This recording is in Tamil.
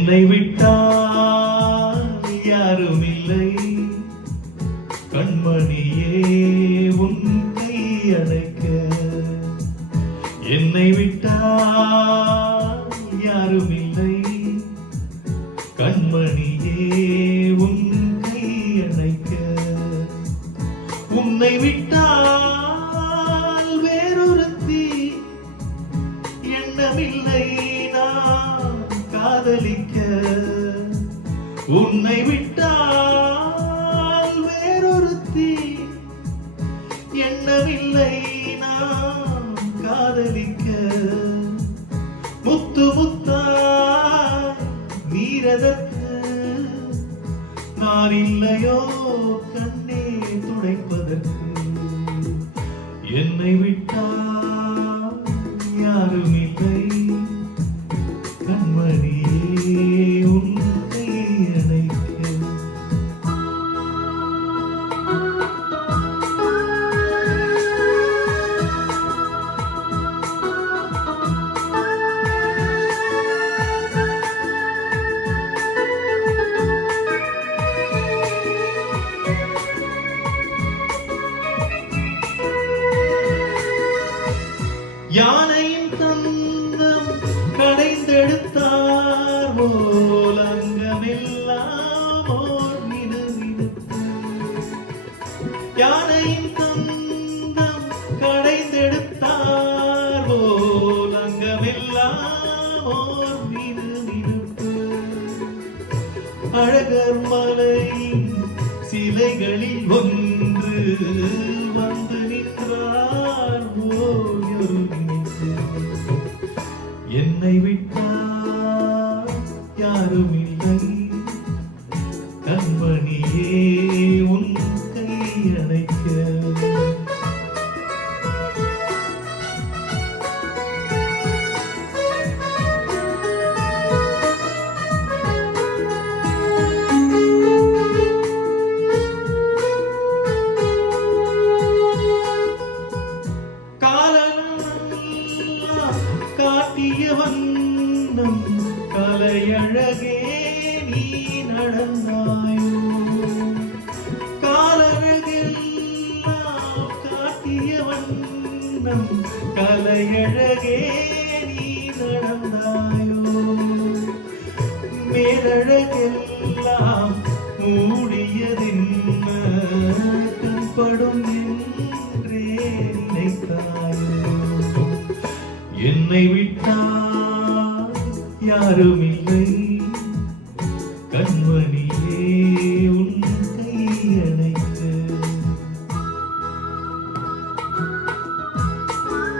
என்னை விட்டால் யாரும் இல்லை கண்மணியே உன் கை அணைக்க. என்னை விட்டால் யாரும் இல்லை கண்மணியே உன் கை உன்னை விட்டால் உன்னை விட்டால் வேறொருத்தி. எண்ணமில்லை நான் காதலிக்க. முத்து முத்தாய் நீரதற்கு நான் இல்லையோ கண்ணே துடைப்பதற்கு. என்னை விட்டால் யானையின் தந்தம் கடைந்தெடுத்தார் போல் அங்கமெல்லாம் ஓர் மினுமினுப்பு. யானையின் தந்தம் கடைந்தெடுத்தார் போல் அங்கமெல்லாம் ஓர் மினுமினுப்பு. அழகர் மலை சிலைகளில் ஒன்று என்னை விட்டால் யாரும் இல்லை. கண்மணியே காட்டிய வண்ணம் கலையழகே நீ நடந்தாயோ. காலழகெல்லாம் காட்டிய வண்ணம் கலையழகே நீ நடந்தாயோ. மேலழகெல்லாம் மூட என்னை விட்டால் யாரும் இல்லை